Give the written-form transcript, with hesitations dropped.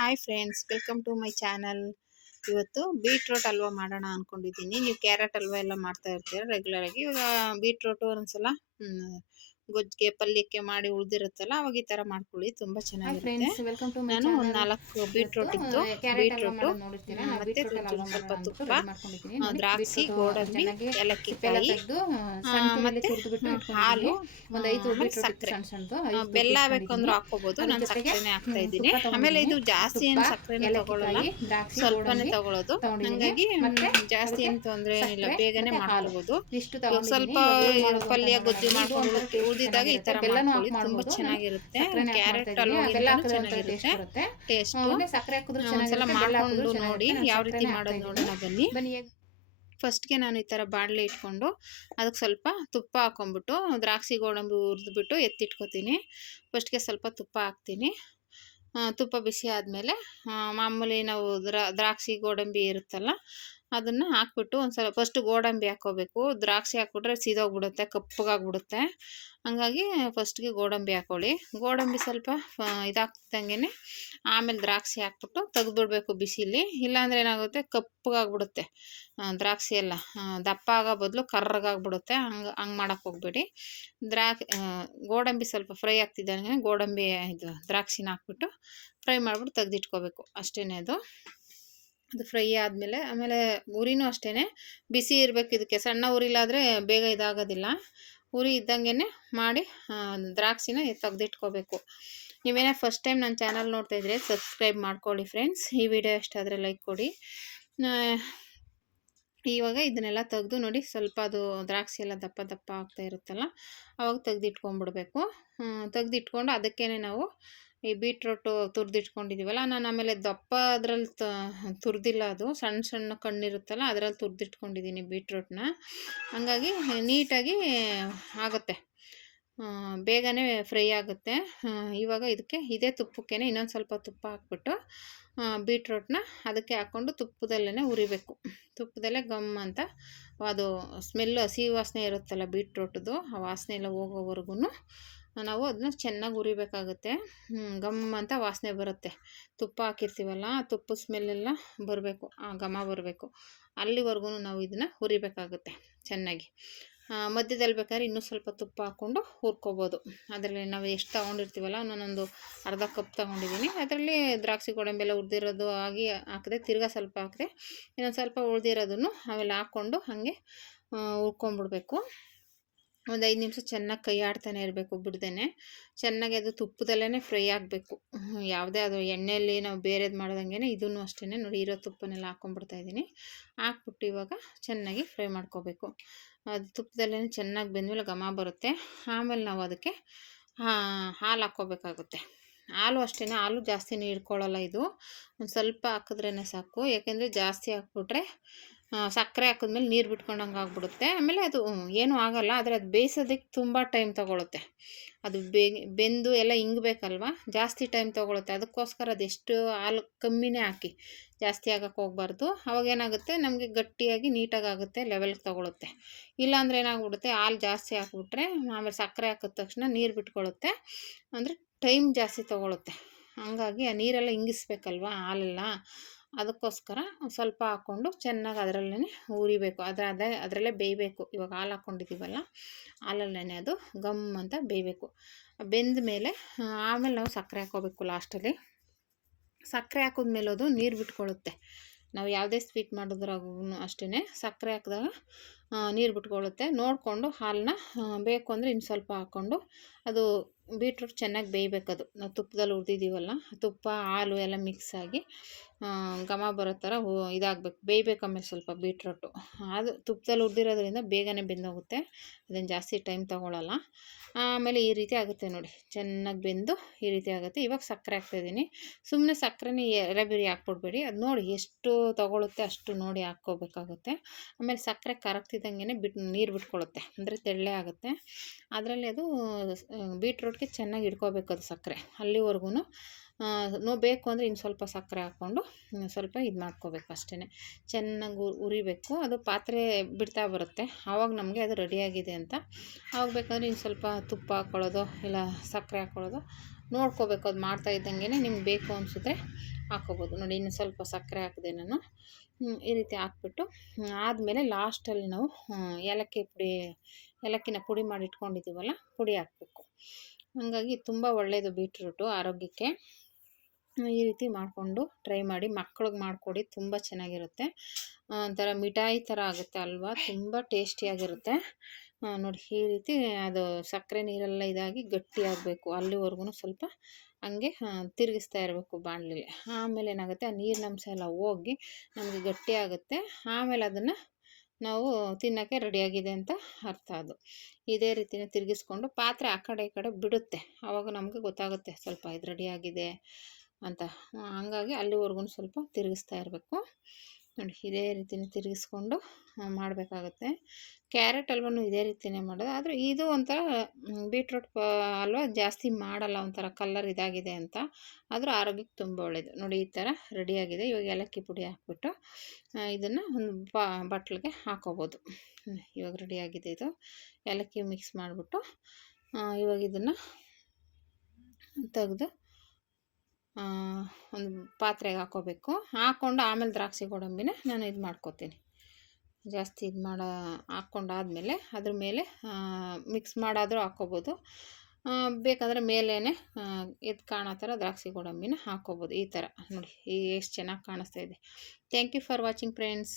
Hi friends, welcome to my channel. ಇವತ್ತು beetroot halwa ಮಾಡೋಣ ಅಂದ್ಕೊಂಡಿದ್ದೀನಿ. ನೀವು ಕ್ಯಾರೆಟ್ ಹಲ್ವಾ ಎಲ್ಲ ಮಾಡ್ತಾ ಇರ್ತೀರ ರೆಗ್ಯುಲರಾಗಿ. ಇವಾಗ ಬೀಟ್ರೋಟು ಒಂದ್ಸಲ ಗೊಜ್ಜಿಗೆ ಪಲ್ಯಕ್ಕೆ ಮಾಡಿ ಉಳಿದಿರುತ್ತಲ್ಲ, ಅವಾಗ ಈ ಥರ ಮಾಡ್ಕೊಳ್ಳಿ, ತುಂಬ ಚೆನ್ನಾಗಿರುತ್ತೆ. ವೆಲ್ಕಮ್ ಟು ಮೈ ನಾನು ಒಂದು ಚಾನಲ್. 4 ಇವತ್ತು ಬೀಟ್ರೋಟ್ ಇತ್ತು, ಕ್ಯಾರೆಟ್ ಹಲ್ವಾ ಬೀಟ್ರೋಟು ಮಾಡೋದು ನೋಡಿರ್ತೀರಾ. ನಾವು ಮತ್ತು ಬೀಟ್ರೂಟ್ ಹಲ್ವಾ ಸ್ವಲ್ಪ ಮಾಡೋಣ ಅಂದ್ಬಿಟ್ಟು ತುಪ್ಪ, ರೆಡಿ ಮಾಡ್ಕೊಂಡಿದ್ದೀನಿ. ನೋಡಿ, ದ್ರಾಕ್ಷಿ, ಬೀಟ್ರೂಟ್ ಗೋಡಂಬಿ, ಚೆನ್ನಾಗಿ ಸಿಪ್ಪೆಲ್ಲ ಏಲಕ್ಕಿಕಾಯಿ, ತೆಗೆದು ಸಣ್ಣ ತುಂಡಲ್ಲಿ ಮತ್ತು ತುರಿದ್ಬಿಟ್ಟು ಹಾಲು, ಇಟ್ಕೊಂಡಿದ್ದೀನಿ. ಒಂದು 5 ಆಮೇಲೆ ಬೀಟ್ರೂಟ್ ಇತ್ತು ಸಕ್ಕರೆ. ಸಣ್ಣ ಸಣ್ಣದು, 5 ಬೆಲ್ಲ ತುರ್ದು ಬೇಕು ಇಟ್ಕೊಂಡಿದ್ದೀನಿ. ಅಂದ್ರೆ ಹಾಕೋಬಹುದು. ಅದ್ರ ನಾನು ಜೊತೆಗೆ ಸಕ್ಕರೆನೇ ಹಾಕ್ತಾ ಇದ್ದೀನಿ. ತುಪ್ಪ ಆಮೇಲೆ ತಗೊಂಡಿದ್ದೀನಿ. ಇದು ಜಾಸ್ತಿ ಏನು ತುಪ್ಪ, ಸಕ್ಕರೆನೇ ತಗೊಳ್ಳಲ್ಲ, ಏಲಕ್ಕಿಕಾಯಿ, ದ್ರಾಕ್ಷಿ, ಸ್ವಲ್ಪನೇ ಗೋಡಂಬಿ ತಗೊಳ್ಳೋದು. ತಗೊಂಡಿದ್ದೀನಿ. ಹಂಗಾಗಿ ಮತ್ತೆ ಜಾಸ್ತಿ ಅದಕ್ಕೆ ಏನು ತೊಂದರೆ ಏನಿಲ್ಲ, ಸಕ್ಕರೆ ಬೇಗನೆ ಮತ್ತೆ ಹಾಲು ಮಾಡ್ಕೋಬಹುದು. ಇಷ್ಟು ಇವಾಗ ತಗೊಂಡಿದ್ದೀನಿ. ಸ್ವಲ್ಪ ಇವಾಗ ಏನ್ ಮಾಡೋದು ಅಂತ ಪಲ್ಯ ನೋಡೋಣ. ಗೊಜ್ಜು ಇದು ಮಾಡ್ಕೊಂಡು ಒಂಥರ ಟೇಸ್ಟ್ ಉಳಿದಿದ್ದಾಗ ಈ ತರ ಚೆನ್ನಾಗಿರುತ್ತೆ. ಬೆಲ್ಲನೂ ಹಾಕಿ ಮಾಡ್ಕೊಳ್ಳಿ, ತುಂಬಾ ಮಾಡ್ಬೋದು. ಚೆನ್ನಾಗಿರುತ್ತೆ. ಸಕ್ಕರೆನೇ ಹಾಕಿ ಮಾಡ್ತಾ ಕ್ಯಾರೆಟ್ ಇದ್ದೀನಿ. ಬೆಲ್ಲ ಹಲ್ವಾಗಿಂತನೂ ಹಾಕಿದ್ರೆ ಒಂಥರ ಟೇಸ್ಟ್ ಚೆನ್ನಾಗಿರುತ್ತೆ ಬರುತ್ತೆ. ಟೇಸ್ಟು. ಸಕ್ಕರೆ ಹಾಕಿದ್ರು ಒಂದ್ಸಲ ಚೆನ್ನಾಗಿರುತ್ತೆ, ಬೆಲ್ಲ ಮಾಡ್ಕೊಂಡು ಹಾಕಿದ್ರು ನೋಡಿ ಚೆನ್ನಾಗಿರುತ್ತೆ. ನಾನು ಯಾವ ರೀತಿ ಸಕ್ಕರೆನೇ ಹಾಕ್ತಾ ಮಾಡೋದು ಇದ್ದೀನಿ. ನೋಡೋಣ ಬನ್ನಿ. ಬನ್ನಿ. ಫಸ್ಟ್ಗೆ ನಾನು ಈ ಥರ ಬಾಣಲೆ ಇಟ್ಕೊಂಡು ಅದಕ್ಕೆ ಸ್ವಲ್ಪ ತುಪ್ಪ ಹಾಕೊಂಡ್ಬಿಟ್ಟು ದ್ರಾಕ್ಷಿ ಗೋಡಂಬಿ ಹುರಿದ್ಬಿಟ್ಟು ಎತ್ತಿಟ್ಕೊತೀನಿ. ಫಸ್ಟ್ಗೆ ಸ್ವಲ್ಪ ತುಪ್ಪ ಹಾಕ್ತೀನಿ. ತುಪ್ಪ ಬಿಸಿ ಆದಮೇಲೆ ಮಾಮೂಲಿ ನಾವು ದ್ರಾಕ್ಷಿ ಗೋಡಂಬಿ ಇರುತ್ತಲ್ಲ, ಅದನ್ನು ಹಾಕ್ಬಿಟ್ಟು ಒಂದು ಸ್ವಲ್ಪ ಫಸ್ಟು ಗೋಡಂಬಿ ಹಾಕ್ಕೋಬೇಕು. ದ್ರಾಕ್ಷಿ ಹಾಕ್ಬಿಟ್ರೆ ಸೀದೋಗ್ಬಿಡುತ್ತೆ, ಕಪ್ಪಗಾಗ್ಬಿಡುತ್ತೆ. ಹಂಗಾಗಿ ಫಸ್ಟ್ಗೆ ಗೋಡಂಬಿ ಹಾಕ್ಕೊಳ್ಳಿ. ಗೋಡಂಬಿ ಸ್ವಲ್ಪ ಇದಾಗ್ತಿದ್ದಂಗೆ ಆಮೇಲೆ ದ್ರಾಕ್ಷಿ ಹಾಕ್ಬಿಟ್ಟು ತೆಗೆದ್ಬಿಡ್ಬೇಕು ಬಿಸಿಲಿ. ಇಲ್ಲಾಂದರೆ ಏನಾಗುತ್ತೆ, ಕಪ್ಪಗಾಗ್ಬಿಡುತ್ತೆ ದ್ರಾಕ್ಷಿ ಎಲ್ಲ. ದಪ್ಪ ಆಗೋ ಬದಲು ಕರ್ರಗಾಗ್ಬಿಡುತ್ತೆ. ಹಂಗೆ ಮಾಡೋಕ್ಕೆ ಹೋಗ್ಬೇಡಿ. ಗೋಡಂಬಿ ಸ್ವಲ್ಪ ಫ್ರೈ ಆಗ್ತಿದ್ದಂಗೆ ಗೋಡಂಬಿ ಇದು ದ್ರಾಕ್ಷಿನ ಹಾಕ್ಬಿಟ್ಟು ಫ್ರೈ ಮಾಡಿಬಿಟ್ಟು ತೆಗೆದಿಟ್ಕೋಬೇಕು. ಅಷ್ಟೇ ಅದು ಫ್ರೈ ಆದಮೇಲೆ ಆಮೇಲೆ ಉರಿನೂ ಅಷ್ಟೇ ಬಿಸಿ ಇರಬೇಕು. ಇದಕ್ಕೆ ಸಣ್ಣ ಉರಿಲಾದರೆ ಬೇಗ ಇದಾಗೋದಿಲ್ಲ. ಉರಿ ಇದ್ದಂಗೆ ಮಾಡಿ ದ್ರಾಕ್ಷಿನ ತೆಗೆದಿಟ್ಕೋಬೇಕು. ನೀವೇನೇ ಫಸ್ಟ್ ಟೈಮ್ ನನ್ನ ಚಾನಲ್ ನೋಡ್ತಾ ಇದ್ರೆ ಸಬ್ಸ್ಕ್ರೈಬ್ ಮಾಡ್ಕೊಳ್ಳಿ ಫ್ರೆಂಡ್ಸ್. ಈ ವಿಡಿಯೋ ಇಷ್ಟ ಆದರೆ ಲೈಕ್ ಕೊಡಿ. ಇವಾಗ ಇದನ್ನೆಲ್ಲ ತೆಗೆದು ನೋಡಿ, ಸ್ವಲ್ಪ ಅದು ದ್ರಾಕ್ಷಿ ಎಲ್ಲ ದಪ್ಪ ದಪ್ಪ ಆಗ್ತಾ ಇರುತ್ತಲ್ಲ, ಅವಾಗ ತೆಗೆದಿಟ್ಕೊಂಡ್ಬಿಡ್ಬೇಕು. ತೆಗೆದಿಟ್ಕೊಂಡು ಅದಕ್ಕೇ ನಾವು ಈ ಬೀಟ್ರೋಟು ತುರಿದಿಟ್ಕೊಂಡಿದ್ದೀವಲ್ಲ, ನಾನು ಆಮೇಲೆ ದಪ್ಪ ಅದರಲ್ಲಿ ತುರಿದಿಲ್ಲ, ಅದು ಸಣ್ಣ ಸಣ್ಣ ಕಣ್ಣಿರುತ್ತಲ್ಲ ಅದರಲ್ಲಿ ತುರಿದಿಟ್ಕೊಂಡಿದ್ದೀನಿ ಬೀಟ್ರೋಟ್ನ. ಹಂಗಾಗಿ ನೀಟಾಗಿ ಆಗುತ್ತೆ, ಬೇಗನೆ ಫ್ರೈ ಆಗುತ್ತೆ. ಇವಾಗ ಇದಕ್ಕೆ ಇದೇ ತುಪ್ಪಕ್ಕೇ ಇನ್ನೊಂದು ಸ್ವಲ್ಪ ತುಪ್ಪ ಹಾಕ್ಬಿಟ್ಟು ಬೀಟ್ರೋಟ್ನ ಅದಕ್ಕೆ ಹಾಕ್ಕೊಂಡು ತುಪ್ಪದಲ್ಲೇ ಉರಿಬೇಕು. ತುಪ್ಪದಲ್ಲೇ ಗಮ್ ಅಂತ ಅದು ಸ್ಮೆಲ್ಲು, ಹಸಿ ವಾಸನೆ ಇರುತ್ತಲ್ಲ ಬೀಟ್ರೋಟ್ದು, ಆ ವಾಸನೆ ಎಲ್ಲ ಹೋಗೋವರೆಗೂ ನಾವು ಅದನ್ನ ಚೆನ್ನಾಗಿ ಉರಿಬೇಕಾಗುತ್ತೆ. ಗಮ್ ಅಂತ ವಾಸನೆ ಬರುತ್ತೆ. ತುಪ್ಪ ಹಾಕಿರ್ತೀವಲ್ಲ, ಆ ತುಪ್ಪದ ಸ್ಮೆಲ್ಲೆಲ್ಲ ಬರಬೇಕು, ಆ ಘಮ ಬರಬೇಕು. ಅಲ್ಲಿವರೆಗೂ ನಾವು ಇದನ್ನು ಹುರಿಬೇಕಾಗುತ್ತೆ ಚೆನ್ನಾಗಿ. ಮಧ್ಯದಲ್ಲಿ ಬೇಕಾದ್ರೆ ಇನ್ನೂ ಸ್ವಲ್ಪ ತುಪ್ಪ ಹಾಕ್ಕೊಂಡು ಹುರ್ಕೋಬೋದು. ಅದರಲ್ಲಿ ನಾವು ಎಷ್ಟು ತೊಗೊಂಡಿರ್ತೀವಲ್ಲ, ನಾನೊಂದು ಅರ್ಧ ಕಪ್ ತೊಗೊಂಡಿದ್ದೀನಿ. ಅದರಲ್ಲಿ ದ್ರಾಕ್ಷಿ ಗೋಡಂಬಿ ಎಲ್ಲ ಹುರಿದಿರೋದು ಹಾಕಿದೆ, ತಿರ್ಗಾ ಸ್ವಲ್ಪ ಹಾಕಿದೆ, ಇನ್ನೊಂದು ಸ್ವಲ್ಪ ಉಳಿದಿರೋದನ್ನು ಅವೆಲ್ಲ ಹಾಕ್ಕೊಂಡು ಹಾಗೆ ಹುರ್ಕೊಂಬಿಡ್ಬೇಕು. ಒಂದು 5 ನಿಮಿಷ ಚೆನ್ನಾಗಿ ಕೈ ಆಡ್ತಾನೆ ಇರಬೇಕು, ಬಿಡ್ದೇ. ಚೆನ್ನಾಗಿ ಅದು ತುಪ್ಪದಲ್ಲೇ ಫ್ರೈ ಆಗಬೇಕು. ಯಾವುದೇ ಅದು ಎಣ್ಣೆಯಲ್ಲಿ ನಾವು ಬೇರೆದು ಮಾಡ್ದಂಗೆ ಇದನ್ನು ಅಷ್ಟೇ ನೋಡಿ, ಇರೋ ತುಪ್ಪನೆಲ್ಲ ಹಾಕ್ಕೊಂಡ್ಬಿಡ್ತಾಯಿದ್ದೀನಿ. ಹಾಕ್ಬಿಟ್ಟು ಇವಾಗ ಚೆನ್ನಾಗಿ ಫ್ರೈ ಮಾಡ್ಕೋಬೇಕು. ಅದು ತುಪ್ಪದಲ್ಲೇ ಚೆನ್ನಾಗಿ ಬೆಂದಮೇಲೆ ಘಮ ಬರುತ್ತೆ. ಆಮೇಲೆ ನಾವು ಅದಕ್ಕೆ ಹಾಲು ಹಾಕ್ಕೋಬೇಕಾಗುತ್ತೆ. ಹಾಲು ಅಷ್ಟೇ, ಹಾಲು ಜಾಸ್ತಿನೇ ಹಿಡ್ಕೊಳ್ಳಲ್ಲ ಇದು, ಒಂದು ಸ್ವಲ್ಪ ಹಾಕಿದ್ರೇ ಸಾಕು. ಯಾಕೆಂದರೆ ಜಾಸ್ತಿ ಹಾಕ್ಬಿಟ್ರೆ ಸಕ್ಕರೆ ಹಾಕಿದ್ಮೇಲೆ ನೀರು ಬಿಟ್ಕೊಂಡಂಗೆ ಆಗ್ಬಿಡುತ್ತೆ. ಆಮೇಲೆ ಅದು ಏನೂ ಆಗೋಲ್ಲ, ಆದರೆ ಅದು ಬೇಯಿಸೋದಕ್ಕೆ ತುಂಬ ಟೈಮ್ ತೊಗೊಳುತ್ತೆ. ಅದು ಬೆಂದು ಎಲ್ಲ ಹಿಂಗಬೇಕಲ್ವ, ಜಾಸ್ತಿ ಟೈಮ್ ತೊಗೊಳುತ್ತೆ. ಅದಕ್ಕೋಸ್ಕರ ಅದೆಷ್ಟು ಹಾಲು ಕಮ್ಮಿನೇ ಹಾಕಿ, ಜಾಸ್ತಿ ಆಗೋಕ್ಕೆ ಹೋಗ್ಬಾರ್ದು. ಅವಾಗೇನಾಗುತ್ತೆ, ನಮಗೆ ಗಟ್ಟಿಯಾಗಿ ನೀಟಾಗಿ ಆಗುತ್ತೆ, ಲೆವೆಲ್ಗೆ ತೊಗೊಳುತ್ತೆ. ಇಲ್ಲಾಂದರೆ ಏನಾಗ್ಬಿಡುತ್ತೆ, ಹಾಲು ಜಾಸ್ತಿ ಹಾಕ್ಬಿಟ್ರೆ ಆಮೇಲೆ ಸಕ್ಕರೆ ಹಾಕಿದ ತಕ್ಷಣ ನೀರು ಬಿಟ್ಕೊಳ್ಳುತ್ತೆ, ಅಂದರೆ ಟೈಮ್ ಜಾಸ್ತಿ ತೊಗೊಳುತ್ತೆ. ಹಂಗಾಗಿ ಆ ನೀರೆಲ್ಲ ಹಿಂಗಿಸ್ಬೇಕಲ್ವ ಹಾಲೆಲ್ಲ, ಅದಕ್ಕೋಸ್ಕರ ಸ್ವಲ್ಪ ಹಾಕ್ಕೊಂಡು ಚೆನ್ನಾಗಿ ಅದರಲ್ಲೇ ಉರಿಬೇಕು. ಅದರಲ್ಲೇ ಬೇಯಬೇಕು. ಇವಾಗ ಹಾಲು ಹಾಕ್ಕೊಂಡಿದ್ದೀವಲ್ಲ, ಹಾಲಲ್ಲೇ ಅದು ಗಮ್ ಅಂತ ಬೇಯಬೇಕು. ಬೆಂದ ಮೇಲೆ ಆಮೇಲೆ ನಾವು ಸಕ್ಕರೆ ಹಾಕ್ಕೋಬೇಕು ಲಾಸ್ಟಲ್ಲಿ. ಸಕ್ಕರೆ ಹಾಕಿದ್ಮೇಲೆ ಅದು ನೀರು ಬಿಟ್ಕೊಳ್ಳುತ್ತೆ. ನಾವು ಯಾವುದೇ ಸ್ವೀಟ್ ಮಾಡಿದ್ರಾಗೂ ಅಷ್ಟೇ ಸಕ್ಕರೆ ಹಾಕಿದಾಗ ನೀರು ಬಿಟ್ಕೊಳ್ಳುತ್ತೆ. ನೋಡಿಕೊಂಡು ಹಾಲನ್ನ ಬೇಕು ಅಂದರೆ ಇನ್ನು ಸ್ವಲ್ಪ ಹಾಕ್ಕೊಂಡು ಅದು ಬೀಟ್ರೂಟ್ ಚೆನ್ನಾಗಿ ಬೇಯಬೇಕದು. ನಾವು ತುಪ್ಪದಲ್ಲಿ ಹುರಿದಿದ್ದೀವಲ್ಲ, ತುಪ್ಪ ಹಾಲು ಎಲ್ಲ ಮಿಕ್ಸಾಗಿ ಘಮ ಬರೋ ಥರ ಇದಾಗಬೇಕು, ಬೇಯಬೇಕು. ಆಮೇಲೆ ಸ್ವಲ್ಪ ಬೀಟ್ರೂಟು ಅದು ತುಪ್ಪದಲ್ಲಿ ಹುರಿದಿರೋದ್ರಿಂದ ಬೇಗನೆ ಬೆಂದೋಗುತ್ತೆ, ಅದೇನು ಜಾಸ್ತಿ ಟೈಮ್ ತೊಗೊಳ್ಳಲ್ಲ. ಆಮೇಲೆ ಈ ರೀತಿ ಆಗುತ್ತೆ ನೋಡಿ, ಚೆನ್ನಾಗಿ ಬೆಂದು ಈ ರೀತಿ ಆಗುತ್ತೆ. ಇವಾಗ ಸಕ್ಕರೆ ಹಾಕ್ತಾಯಿದ್ದೀನಿ. ಸುಮ್ಮನೆ ಸಕ್ಕರೆನೇ ಎರೆಬಿರಿ ಹಾಕ್ಬಿಡ್ಬೇಡಿ, ಅದು ನೋಡಿ ಎಷ್ಟು ತೊಗೊಳುತ್ತೆ ಅಷ್ಟು ನೋಡಿ ಹಾಕ್ಕೋಬೇಕಾಗುತ್ತೆ. ಆಮೇಲೆ ಸಕ್ಕರೆ ಕರಗ್ತಿದ್ದಂಗೆ ನೀರು ಬಿಟ್ಕೊಳ್ಳುತ್ತೆ, ಅಂದರೆ ತೆಳ್ಳೆ ಆಗುತ್ತೆ. ಅದರಲ್ಲಿ ಅದು ಬೀಟ್ರೂಟ್ಗೆ ಚೆನ್ನಾಗಿ ಹಿಡ್ಕೋಬೇಕು ಅದು ಸಕ್ಕರೆ. ಅಲ್ಲಿವರೆಗೂ ಬೇಕು ಅಂದರೆ ಇನ್ನು ಸ್ವಲ್ಪ ಸಕ್ಕರೆ ಹಾಕ್ಕೊಂಡು ಸ್ವಲ್ಪ ಇದು ಮಾಡ್ಕೋಬೇಕು ಅಷ್ಟೇ. ಚೆನ್ನಾಗಿ ಉರಿಬೇಕು, ಅದು ಪಾತ್ರೆ ಬಿಡ್ತಾ ಬರುತ್ತೆ, ಆವಾಗ ನಮಗೆ ಅದು ರೆಡಿಯಾಗಿದೆ ಅಂತ. ಆವಾಗ ಬೇಕಾದ್ರೆ ಇನ್ನು ಸ್ವಲ್ಪ ತುಪ್ಪ ಹಾಕ್ಕೊಳ್ಳೋದು ಇಲ್ಲ ಸಕ್ಕರೆ ಹಾಕ್ಕೊಳ್ಳೋದು ನೋಡ್ಕೋಬೇಕು. ಅದು ಮಾಡ್ತಾ ಇದ್ದಂಗೆ ನಿಮ್ಗೆ ಬೇಕು ಅನಿಸಿದ್ರೆ ಹಾಕ್ಕೋಬೋದು. ನೋಡಿ ಇನ್ನು ಸ್ವಲ್ಪ ಸಕ್ಕರೆ ಹಾಕಿದೆ ನಾನು. ಈ ರೀತಿ ಹಾಕ್ಬಿಟ್ಟು ಆದಮೇಲೆ ಲಾಸ್ಟಲ್ಲಿ ನಾವು ಏಲಕ್ಕಿನ ಪುಡಿ ಮಾಡಿ ಇಟ್ಕೊಂಡಿದ್ದೀವಲ್ಲ, ಪುಡಿ ಹಾಕಬೇಕು. ಹಾಗಾಗಿ ತುಂಬ ಒಳ್ಳೆಯದು ಬೀಟ್ರೂಟು ಆರೋಗ್ಯಕ್ಕೆ. ಈ ರೀತಿ ಮಾಡಿಕೊಂಡು ಟ್ರೈ ಮಾಡಿ, ಮಕ್ಳಿಗೆ ಮಾಡಿಕೊಡಿ, ತುಂಬ ಚೆನ್ನಾಗಿರುತ್ತೆ. ಒಂಥರ ಮಿಠಾಯಿ ಥರ ಆಗುತ್ತೆ ಅಲ್ವಾ, ತುಂಬ ಟೇಸ್ಟಿಯಾಗಿರುತ್ತೆ. ನೋಡಿ ಈ ರೀತಿ ಅದು ಸಕ್ಕರೆ ನೀರೆಲ್ಲ ಇದಾಗಿ ಗಟ್ಟಿಯಾಗಬೇಕು, ಅಲ್ಲಿವರೆಗೂ ಸ್ವಲ್ಪ ಹಂಗೆ ತಿರುಗಿಸ್ತಾ ಇರಬೇಕು ಬಾಣಲಿಲಿ. ಆಮೇಲೆ ಏನಾಗುತ್ತೆ, ಆ ನೀರಿನಂಶ ಎಲ್ಲ ಹೋಗಿ ನಮಗೆ ಗಟ್ಟಿಯಾಗುತ್ತೆ. ಆಮೇಲೆ ಅದನ್ನು ನಾವು ತಿನ್ನೋಕ್ಕೆ ರೆಡಿಯಾಗಿದೆ ಅಂತ ಅರ್ಥ. ಅದು ಇದೇ ರೀತಿನೇ ತಿರುಗಿಸ್ಕೊಂಡು ಪಾತ್ರೆ ಆ ಕಡೆ ಈ ಕಡೆ ಬಿಡುತ್ತೆ, ಆವಾಗ ನಮಗೆ ಗೊತ್ತಾಗುತ್ತೆ ಸ್ವಲ್ಪ ಇದು ರೆಡಿಯಾಗಿದೆ ಅಂತ. ಹಂಗಾಗಿ ಅಲ್ಲಿವರೆಗೂ ಸ್ವಲ್ಪ ತಿರುಗಿಸ್ತಾ ಇರಬೇಕು. ನೋಡಿ ಇದೇ ರೀತಿನೇ ತಿರುಗಿಸ್ಕೊಂಡು ಮಾಡಬೇಕಾಗತ್ತೆ. ಕ್ಯಾರೆಟ್ ಹಲ್ವನೂ ಇದೇ ರೀತಿಯೇ ಮಾಡೋದು, ಆದರೆ ಇದು ಒಂಥರ ಬೀಟ್ರೂಟ್ ಹಲ್ವ ಜಾಸ್ತಿ ಮಾಡಲ್ಲ, ಒಂಥರ ಕಲ್ಲರ್ ಇದಾಗಿದೆ ಅಂತ. ಆದರೂ ಆರೋಗ್ಯಕ್ಕೆ ತುಂಬ ಒಳ್ಳೆಯದು. ನೋಡಿ ಈ ಥರ ರೆಡಿಯಾಗಿದೆ. ಇವಾಗ ಏಲಕ್ಕಿ ಪುಡಿ ಹಾಕ್ಬಿಟ್ಟು ಇದನ್ನು ಒಂದು ಬಟ್ಲಿಗೆ ಹಾಕೋಬೋದು. ಇವಾಗ ರೆಡಿಯಾಗಿದೆ ಇದು. ಏಲಕ್ಕಿ ಮಿಕ್ಸ್ ಮಾಡಿಬಿಟ್ಟು ಇವಾಗ ಇದನ್ನು ತೆಗೆದು ಒಂದು ಪಾತ್ರೆಗೆ ಹಾಕ್ಕೋಬೇಕು. ಹಾಕ್ಕೊಂಡು ಆಮೇಲೆ ದ್ರಾಕ್ಷಿ ಗೋಡಂಬಿನ ನಾನು ಇದು ಮಾಡ್ಕೋತೀನಿ. ಜಾಸ್ತಿ ಇದು ಹಾಕ್ಕೊಂಡಾದ್ಮೇಲೆ ಅದ್ರ ಮೇಲೆ ಮಿಕ್ಸ್ ಮಾಡಾದರೂ ಹಾಕ್ಕೋಬೋದು, ಬೇಕಾದರೆ ಮೇಲೇ ಇದು ಕಾಣೋ ಥರ ದ್ರಾಕ್ಷಿ ಗೋಡಂಬಿನ ಹಾಕ್ಕೋಬೋದು. ಈ ಥರ ನೋಡಿ ಎಷ್ಟು ಚೆನ್ನಾಗಿ ಕಾಣಿಸ್ತಾ ಇದೆ. Thank you for watching friends.